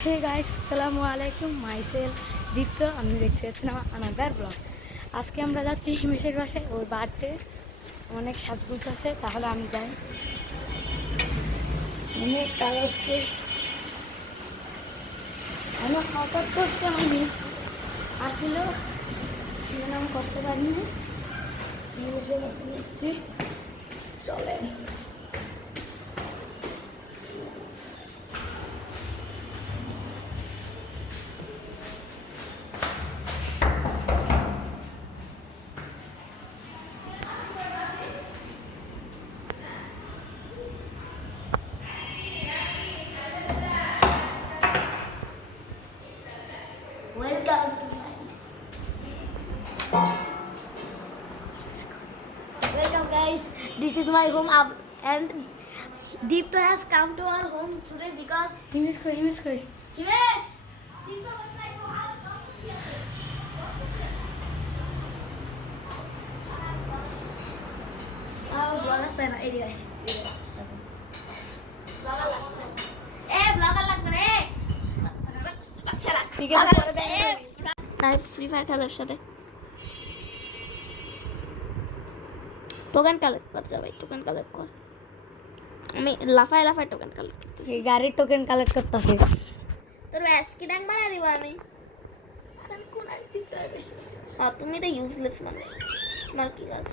Hey guys আসসালামু আলাইকুম micellar দীপ্ত আপনি দেখতে পাচ্ছেন আমার আনাদার ব্লগ আজকে আমরা যাচ্ছি হিমেশের পাশে ওর বার্থডে অনেক সাজগুজ আছে, তাহলে আমি যাই। অনেক কাগজকে আমার হঠাৎ করছে আমার মিস আসছিল। সেজন্য আমি করতে পারিনি। হিমেশের পাশে যাচ্ছি। চলেন। Is my home up and Deepto has come to our home today because Himesh koi Himesh koi Himesh Deepto was like Oh, আছে নাই ফ্রি ফায়ার খেলার সাথে টোকেন কালেক্ট কর যা ভাই টোকেন কালেক্ট কর। আমি লাফায় লাফায় টোকেন কালেক্ট করতেছি। গাড়ির টোকেন কালেক্ট করতেছি। তোর অ্যাসকি ডাং বানাই দিব আমি। আমি কোন আর তুমি তো ইউজলেস মানুষ আমার কি কাজ?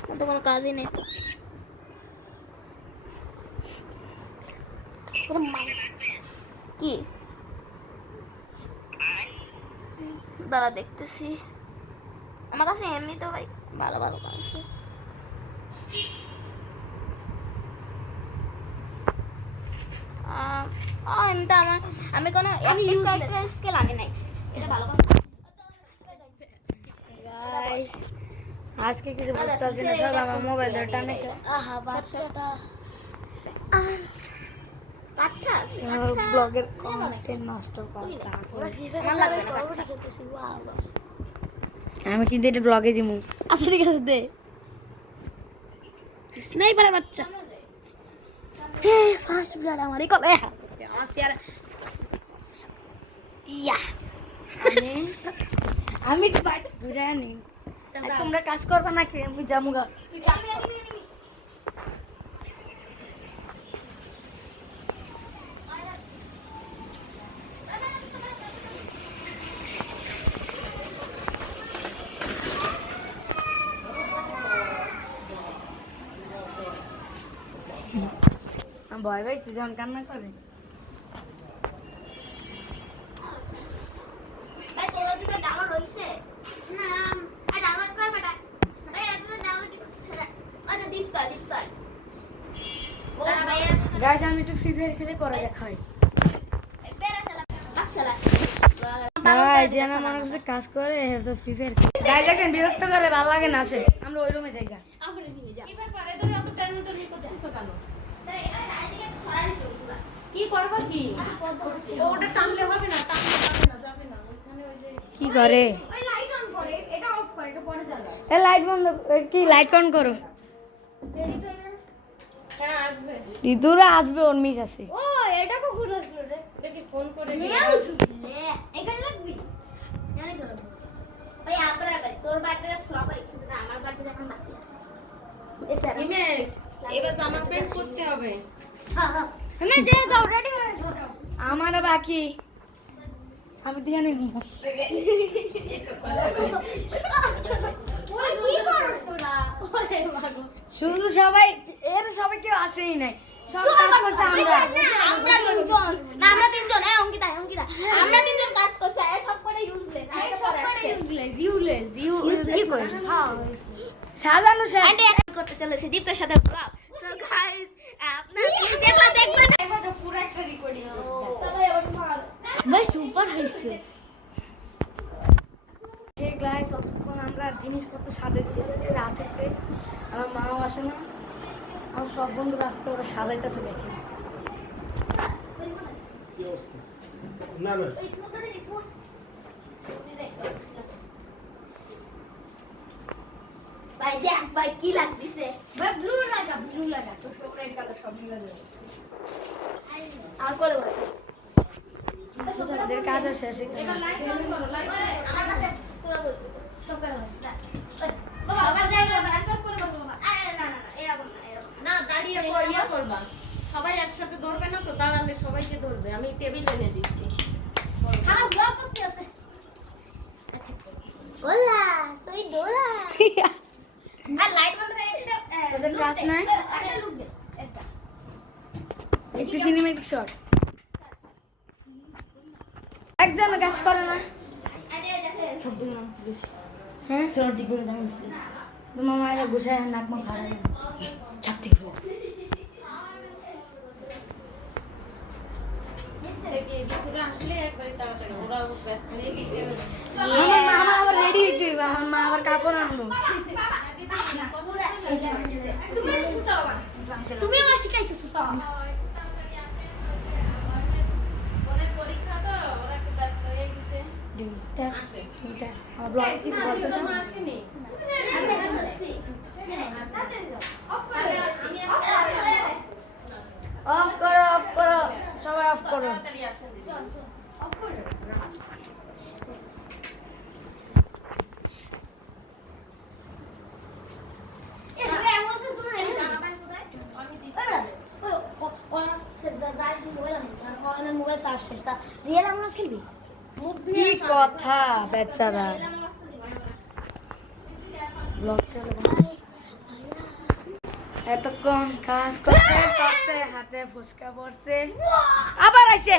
আমার তো কোনো কাজই নেই। কি? দাঁড়া দেখতেছি। আমার কাছে এমনি তো ভাই ভালো ভালো কাজ আছে আহ, আহ, এমনিতে আমার আমি কোনো আমি skill আনি নাই। এটা ভালো কথা। আজকে কিছু বুঝতে পারছি না সব আমার মোবাইল টানে আহা বাচ্চাটা। ব্লগের কন্টেন্ট নষ্ট। আমি কিন্তু এটা ব্লগে দিমু। আচ্ছা ঠিক আছে দে। স্নাইপারের বাচ্চা। ফার্স্ট ব্লাড আমার এই কথা শেয়ার ইয়া। আমি আমি তো বাড়ি বুঝাই নি তোমরা কাজ করবা নাকি? আমি জামুগা ভয় পাইছি যখন কান্না করে ভাই তোরা দুটো ডাউনলোড হইছে না আই ডাউনলোড কর বেটা ভাই এত ডাউনলোড কি করছিস রে আচ্ছা দিত তো দিত তো ও ভাই গাইস আমি একটু ফ্রি ফায়ার খেলে পরে দেখা হয় বেরা চালা বাপ চালা ভাই যে না মনে করছে কাজ করে এ তো ফ্রি ফায়ার দেখেন বিরক্ত করে ভালো লাগে না আসে আমরা ওই রুমে যাই গা। নিয়ে যা এবার পরে ধরে অত টাইম তো নিয়ে করতেছ কেন? কি করবা কি? ওটা টানলে হবে না টানলে যাবে না যাবে না। ওইখানে ওই যে কি করে? লাইট অন করে এটা অফ করে এটা পরে জ্বালা। এ লাইট বন্ধ কি লাইট অন করো? দেরি তো এটা হ্যাঁ আসবে। ইঁদুরা আসবে ওর মিস আছে। ও এটা কখন আসলো রে। দেখি ফোন করে নিয়ে উঠু এখানে লাগবি জানি তো ওই আপনার তোর বার্থডে ফ্লপ হয়েছে আমার বার্থডে এখন বাকি আছে। এটা ইমেশ এবার জামা প্যান্ট করতে হবে। হ্যাঁ হ্যাঁ না যে যাও রেডি হয়ে আমার বাকি। আমি ওরে মাগো শুধু সবাই এর সবাই কেউ আসেই নাই। সব কাজ করছে আমরা। আমরা তিনজন। না আমরা তিনজন। হ্যাঁ অঙ্কিতা অঙ্কিতা। আমরা তিনজন কাজ করছি সব করে ইউজলেস আর ইউজলেস ইউজলেস কি কই সাজানো করতে চলেছি? দীপ্তর সাথে ব্লগ সো গাইস আপনারা দেখবেন? এবার পুরো একটা রেকর্ডিং ভাই সুপার অতক্ষণ আমরা জিনিসপত্র সাজাইতে সাজাইতে রাত হয়েছে। আমার মাও আসে না। আমার সব বন্ধুরা আসতে ওরা সাজাইতেছে দেখে না না। ওই স্মুথ করে ভাই কি লাগতেছে ভাই ব্লু লাগা ব্লু লাগা তো রেড কালার সব মিলে যাবে আর করে ভাই কাজ শেষ হয়ে গেল। এবার লাইট অন করো লাইট আমার কাছে পুরো বই সব করে বাবা আবার জায়গা হবে না করে করব বাবা আরে না না না এরকম না এরকম না দাঁড়িয়ে কর- ইয়ে করবা সবাই একসাথে ধরবে না তো দাঁড়ালে সবাইকে ধরবে আমি টেবিল এনে দিচ্ছি খারাপ ব্লগ করতে আছে আচ্ছা ওলা সই দোলা আর লাইট বন্ধ করে একটু তোদের কাজ নাই? একটা লুক দে একটা। একটু সিনেমেটিক শট একজন কাজ করে না। হ্যাঁ? সর্দি করে দাম তোমার মায়ের গুছায় নাক মুখ হারাই ছাত্রী হয়ে আমার মা আমার আবার রেডি হইতে আমার মা আবার কাপড় আনব। তুমি আমার শিখাইছো সুসাও অফ করো। অফ করো সবাই অফ করো। শেষ তা রিয়েল আমার খেলবি? কি কথা বেচারা। এতক্ষণ কাজ করতে করতে হাতে ফুচকা পড়ছে। আবার আইছে।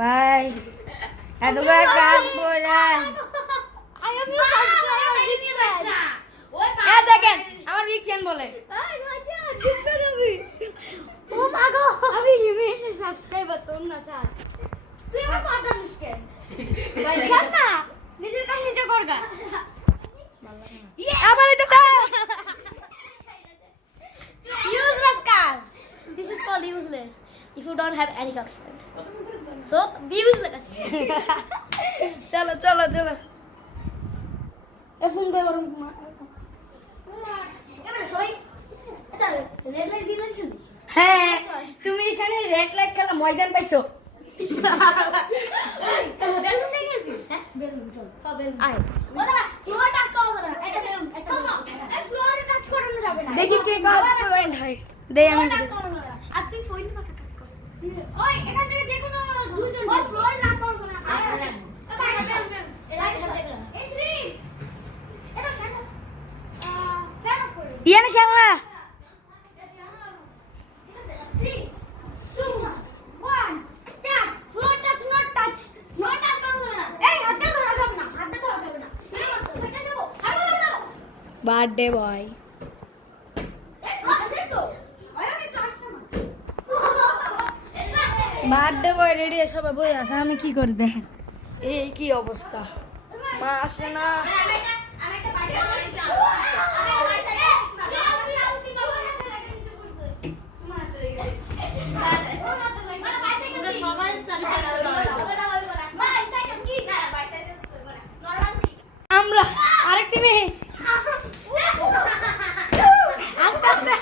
ভাই এতক্ষণ কাজ করে দেখেন আমার ফ্যান বলে? ও মাগো আমি রিমেশ সাবস্ক্রাইবার তোর না চাস তুই আমার ফাটা মুশকিল ভাই জান না নিজের কাজ নিজে করগা আবার এটা. If you don't have any girlfriend. So be useless. চলো চলো চলো। গ্রিন লাইট খেলবি হ্যাঁ তুমি এখানে রেড লাইট খেলা ময়দান পাইছো হ্যাঁ দেখি কে পয়েন্ট হয় দে আমি আর তুই ফোন ওই এখান থেকে যে কোনো দুজন ফ্লোর না আচ্ছা এটা এটা দেখলাম এই থ্রি এটা ফ্যান আ ফ্যান অফ করে ইয়ানে খেলা Three, two, one, start. Floor touch, not touch. Floor touch করা যাবে না। এই, হাত দিয়ে ধরা যাবে না, হাত দিয়ে ধরা যাবে না। এই, ফেটে যাব। আরে, আরে, আরে। Birthday boy. Birthday boy ready সবাই বই আছে আমি কি করি দেখেন এই কি অবস্থা মা আসে না আমি একটা- আমি একটা বাইরে বানাই যাও। আমি একটা বাইরে- এই, আমি আউট কি করব? তোমার হাতে লেগে গেছে। তোমার হাতে লেগে গেছে। বাইসাইকেল ওরা কি? সবাই চালিয়ে বাইসাইকেল কি? না, বাইসাইকেল করব না। নরমাল কি? আমরা আরেকটি মেয়ে আস্তে আস্তে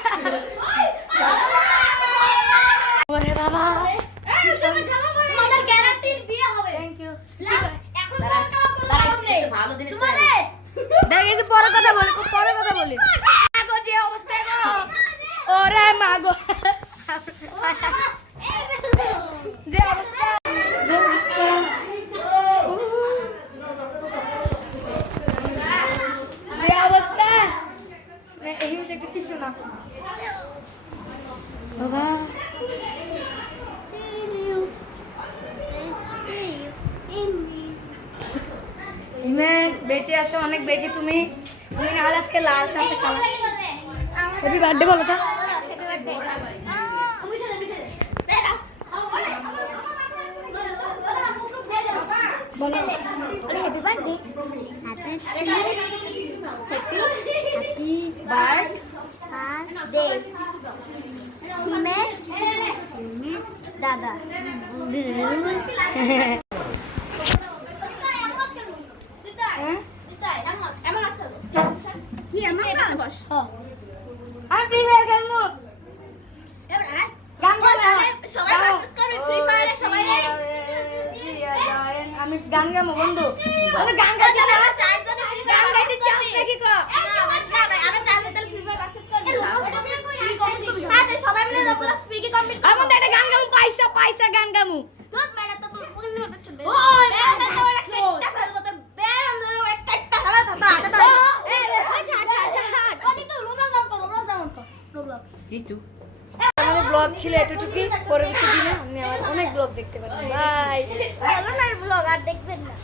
ওরে বাবা তোমাদের গ্যারান্টির বিয়ে হবে থ্যাংক ইউ Last, এখন তোমার কাপ কোনো লাভ নেই। তোমাদের দেখা গেছে পরে কথা বলি খুব পরে কথা বলি মাগো যে অবস্থায় গো ওরে মাগো যে অবস্থা যে অবস্থা যে অবস্থা না, এই হচ্ছে একটা কিছু না বাবা ইমেজ বেঁচে আছো অনেক বেশি তুমি তুমি নাহলে আজকে লাল সাথে খাওয়া হ্যাপি বার্থডে বলো তো বলো happy birthday happy birthday Himesh Himesh দাদা Oh. I'm being very good. ছিল এতটুকুই। পরবর্তী দিনে আপনি আমার অনেক ব্লগ দেখতে পাচ্ছি বাই ভালো না ব্লগ আর দেখবেন না।